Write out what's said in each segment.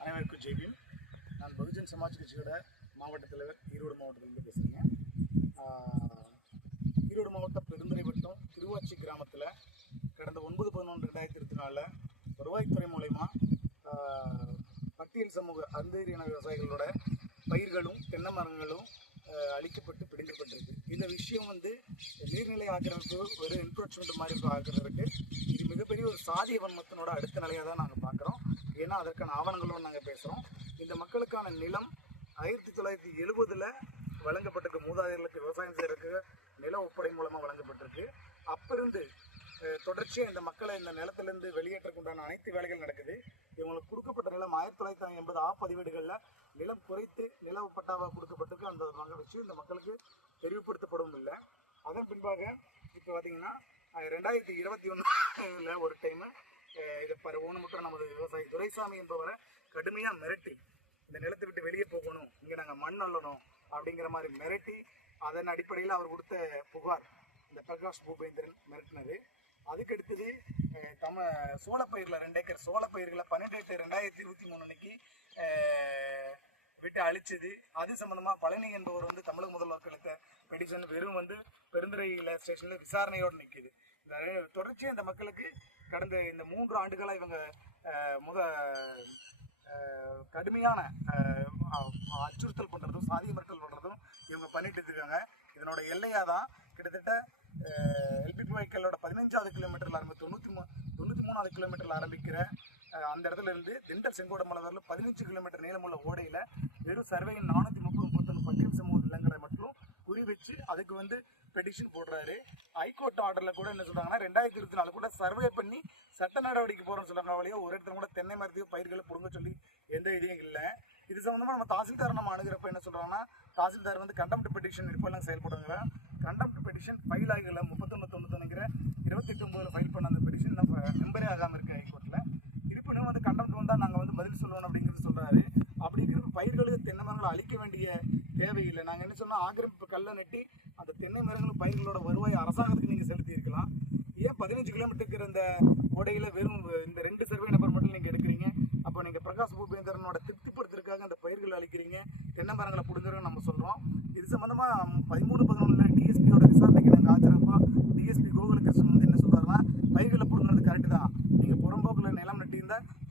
அனைவருக்கும் ஜெய்பீம் நான் பகுஜன் சமாஜ் கட்சியோட மாவட்ட தலைவர் ஈரோடு மாவட்டத்திலிருந்து பேசுகிறேங்க ஈரோடு மாவட்டம் பெருந்துறை வட்டம் திருவாச்சி கிராமத்தில் கடந்த ஒன்பது பதினொன்று ரெண்டாயிரத்தி இருபத்தி நாலில் வருவாய்த்துறை மூலயமா பட்டியல் சமூக அருந்தேரியின விவசாயிகளோட பயிர்களும் தென்னை மரங்களும் அழிக்கப்பட்டு பிடிக்கப்பட்டிருக்கு. இந்த விஷயம் வந்து நீர்நிலை ஆக்கிரமிப்பு ஒரு என்க்ரோச்மெண்ட் மாதிரி ஆக்கிறதுக்கு இது மிகப்பெரிய ஒரு சாதிய வன்மத்தினோட அடுத்த நிலையாக தான் நாங்கள் பார்க்குறோம். ஏன்னா அதற்கான ஆவணங்களும் நாங்கள் பேசுகிறோம் இந்த மக்களுக்கான நிலம் ஆயிரத்தி தொள்ளாயிரத்தி எழுபதில் வழங்கப்பட்டிருக்கு. மூதாதையர்களுக்கு விவசாயம் செய்கிறதுக்கு நில ஒப்படை மூலமாக வழங்கப்பட்டிருக்கு. அப்பிருந்து தொடர்ச்சியாக இந்த மக்களை இந்த நிலத்திலிருந்து வெளியேற்றக்குண்டான அனைத்து வேலைகள் நடக்குது. இவங்களுக்கு கொடுக்கப்பட்ட நிலம் ஆயிரத்தி தொள்ளாயிரத்தி எண்பது ஆ பதிவேடுகளில் நிலம் குறைத்து நில பட்டாவாக கொடுக்கப்பட்டிருக்கு. அந்த மக விஷயம் இந்த மக்களுக்கு தெரிவுபடுத்தப்படவும் இல்லை. அதன் பின்பாக இப்போ பார்த்தீங்கன்னா ரெண்டாயிரத்தி இருபத்தி ஒன்றில் ஒரு டைமு இதை பர ஊனமுற்ற நமது விவசாயி துரைசாமி என்பவரை கடுமையாக மிரட்டி இந்த நிலத்தை விட்டு வெளியே போகணும் இங்கே நாங்கள் மண் அள்ளணும் அப்படிங்கிற மாதிரி மிரட்டி அதன் அடிப்படையில் அவர் கொடுத்த புகார் இந்த பிரகாஷ் பூபேந்திரன் மிரட்டினது. அதுக்கடுத்தது தம சோளப்பயிரில் ரெண்டு ஏக்கர் சோளப்பயிர்களை பன்னெண்டு எட்டு ரெண்டாயிரத்தி இருபத்தி மூணு அன்னைக்கு விட்டு அழிச்சது. அது சம்பந்தமாக பழனி என்பவர் வந்து தமிழக முதல்வர்களுக்கு கொடுத்த பெடிஷன் வெறும் வந்து பெருந்துறையில் ஸ்டேஷனில் விசாரணையோடு நிற்கிது இந்த தொடர்ச்சியாக இந்த மக்களுக்கு கடந்த இந்த மூன்று ஆண்டுகளாக இவங்க முத கடுமையான அச்சுறுத்தல் பண்ணுறதும் சாதிய மிரட்டல் பண்ணுறதும் இவங்க பண்ணிட்டு இருக்காங்க. இதனோட எல்லையாக தான் கிட்டத்தட்ட மைக்கேலோட பதினஞ்சாவது கிலோமீட்டர்ல ஆரம்பி தொண்ணூற்றி மூ தொண்ணூற்றி மூணாவது கிலோமீட்டரில் ஆரம்பிக்கிற அந்த இடத்துல இருந்து திண்டல் செங்கோடமலை வரல பதினஞ்சு கிலோமீட்டர் நீளமுள்ள ஓடையில் வெறும் சர்வேயின் நானூற்றி முப்பது முப்பத்தொன்று பட்டியல் மூணு நிலங்களை மட்டும் குறி வச்சு அதுக்கு வந்து பெட்டிஷன் போடுறாரு. ஹைகோர்ட் ஆர்டரில் கூட என்ன சொல்கிறாங்கன்னா ரெண்டாயிரத்தி இருபத்தி நாலு கூட சர்வே பண்ணி சட்ட நடவடிக்கை போகிறோம்னு சொல்கிறாங்க வழியா ஒரு இடத்துல கூட தென்னை மரத்தையோ பயிர்களை பிடுங்க சொல்லி எந்த இதையும் இல்லை. இது சம்மந்தமாக நம்ம தாசில்தார் நம்ம அணுகிறப்ப என்ன சொல்கிறாங்கன்னா தாசில்தார் வந்து கண்டம்ட் பெட்டிஷன் இப்போல்லாம் செயல்படுங்கிற கண்டம்ட் பெட்டிஷன் ஃபைல் ஆகல முப்பத்தொன்று தொண்ணூத்தொன்று இருபத்தெட்டு ஒன்பதுல ஃபைல் பண்ண அந்த பெட்டிஷன் நம்ம மெம்பரே ஆகாம இருக்கு ஹைகோர்ட்ல இருப்பினும் வந்து கண்டம்ட் வந்தா நாங்க வந்து பதில் சொல்லுவோம் அப்படிங்கிறது சொல்றாரு அப்படி இருக்கிற பயிர்களுக்கு தென்னை மரங்களை அழிக்க வேண்டிய தேவையில்லை. நாங்கள் என்ன சொன்னால் ஆக்கிரமிப்பு கல்லை நட்டி அந்த தென்னை மரங்களும் பயிர்களோட வருவாய் அரசாங்கத்துக்கு நீங்கள் செலுத்தி இருக்கலாம் ஏன் பதினஞ்சு கிலோமீட்டருக்கு இந்த உடையில வெறும் இந்த ரெண்டு சர்வே நபர் மட்டும் நீங்கள் எடுக்கிறீங்க? அப்போ நீங்கள் பிரகாஷ் பூபேந்திரனோட திருப்திப்படுத்துறதுக்காக அந்த பயிர்களை அழிக்கிறீங்க தென்னை மரங்களை பிடுங்குறோம்னு நம்ம சொல்கிறோம் இது சம்மந்தமாக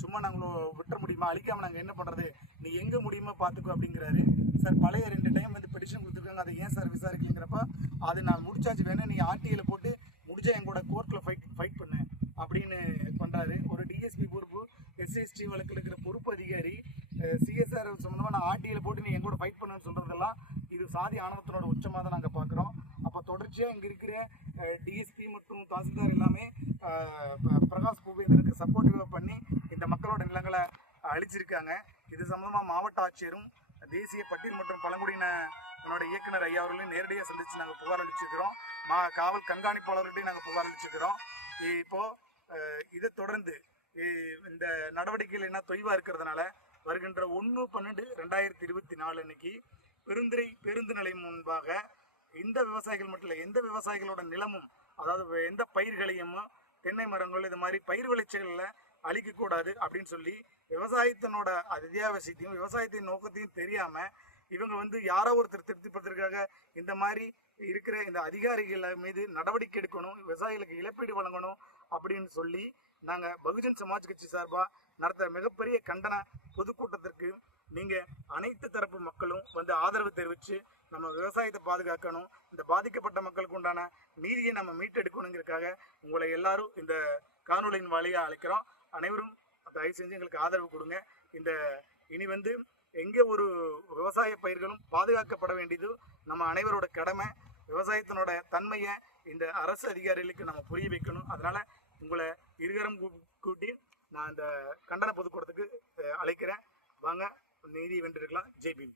சும்மா நாங்களோ விட்டுற முடியுமா? அழிக்காமல் நாங்கள் என்ன பண்ணுறது நீ எங்கே முடியுமோ பார்த்துக்கோ அப்படிங்கிறாரு. சார் பழைய ரெண்டு டைம் வந்து பெட்டிஷன் கொடுத்துருக்காங்க. அதை ஏன் சார் விசாரிக்கலங்கிறப்ப அது நான் முடிச்சாச்சு. வேணும் நீ ஆர்டியில் போட்டு முடிச்சா என் கூட ஃபைட் ஃபைட் பண்ணு அப்படின்னு பண்ணுறாரு ஒரு டிஎஸ்பி பொறுப்பு எஸ்எஸ்டி வழக்கில் இருக்கிற பொறுப்பு அதிகாரி சிஎஸ்ஆர் சம்மந்தமாக நான் ஆர்டியில் போட்டு நீ என் கூட ஃபைட் பண்ணுன்னு சொல்றதெல்லாம் இது சாதி ஆணவத்தினோட உச்சமாக தான் நாங்கள் பார்க்குறோம் அப்போ தொடர்ச்சியாக இங்கே இருக்கிற டிஎஸ்பி மற்றும் தாசில்தார் எல்லாமே ப- பிரகாஷ் பூபேந்தருக்கு சப்போர்ட்டிவாக பண்ணி இந்த மக்களோட நிலங்களை அறிவிச்சிருக்காங்க. இது சம்பந்தமாக மாவட்ட ஆட்சியரும் தேசிய பட்டியல் மற்றும் பழங்குடியின இயக்குனர் ஐயா அவர்களையும் நேரடியாக சந்திச்சு நாங்கள் புகார் அளிச்சிருக்கிறோம். மா காவல் கண்காணிப்பாளர்கிட்டையும் நாங்கள் புகார் அளிச்சிருக்கிறோம். இப்போ இதை தொடர்ந்து இந்த நடவடிக்கைகள் என்ன தொய்வா இருக்கிறதுனால வருகின்ற ஒன்று பன்னெண்டு ரெண்டாயிரத்தி இருபத்தி நாலு அன்னைக்கு பெருந்துறை பேருந்து நிலையம் முன்பாக இந்த விவசாயிகள் மட்டும் இல்லை எந்த விவசாயிகளோட நிலமும் அதாவது எந்த பயிர்களையும் தென்னை மரங்கள் இது மாதிரி பயிர் விளைச்சல்களில் அழிக்கக்கூடாது அப்படின்னு சொல்லி விவசாயத்தினோட அத்தியாவசியத்தையும் விவசாயத்தின் நோக்கத்தையும் தெரியாமல் இவங்க வந்து யாரோ ஒருத்தர் திருப்திப்படுத்துறதுக்காக இந்த மாதிரி இருக்கிற இந்த அதிகாரிகள் மீது நடவடிக்கை எடுக்கணும் விவசாயிகளுக்கு இழப்பீடு வழங்கணும் அப்படின்னு சொல்லி நாங்கள் பகுஜன் சமாஜ் கட்சி சார்பாக நடத்த மிகப்பெரிய கண்டன பொதுக்கூட்டத்திற்கு நீங்கள் அனைத்து தரப்பு மக்களும் வந்து ஆதரவு தெரிவித்து நம்ம விவசாயத்தை பாதுகாக்கணும் இந்த பாதிக்கப்பட்ட மக்களுக்கு உண்டான நீதியை நம்ம மீட்டெடுக்கணுங்கிறதுக்காக உங்களை எல்லாரும் இந்த காணொலியின் வழியாக அழைக்கிறோம். அனைவரும் தயவு செஞ்சு எங்களுக்கு ஆதரவு கொடுங்க. இந்த இனி வந்து எங்கே ஒரு விவசாய பயிர்களும் பாதுகாக்கப்பட வேண்டியது நம்ம அனைவரோட கடமை. விவசாயத்தினோட தன்மையை இந்த அரசு அதிகாரிகளுக்கு நம்ம புரிய வைக்கணும். அதனால உங்களை இருகரம் கூ- கூட்டி நான் இந்த கண்டன பொதுக்கூட்டத்துக்கு அழைக்கிறேன். வாங்க நீதி வென்றிருக்கலாம். ஜெய்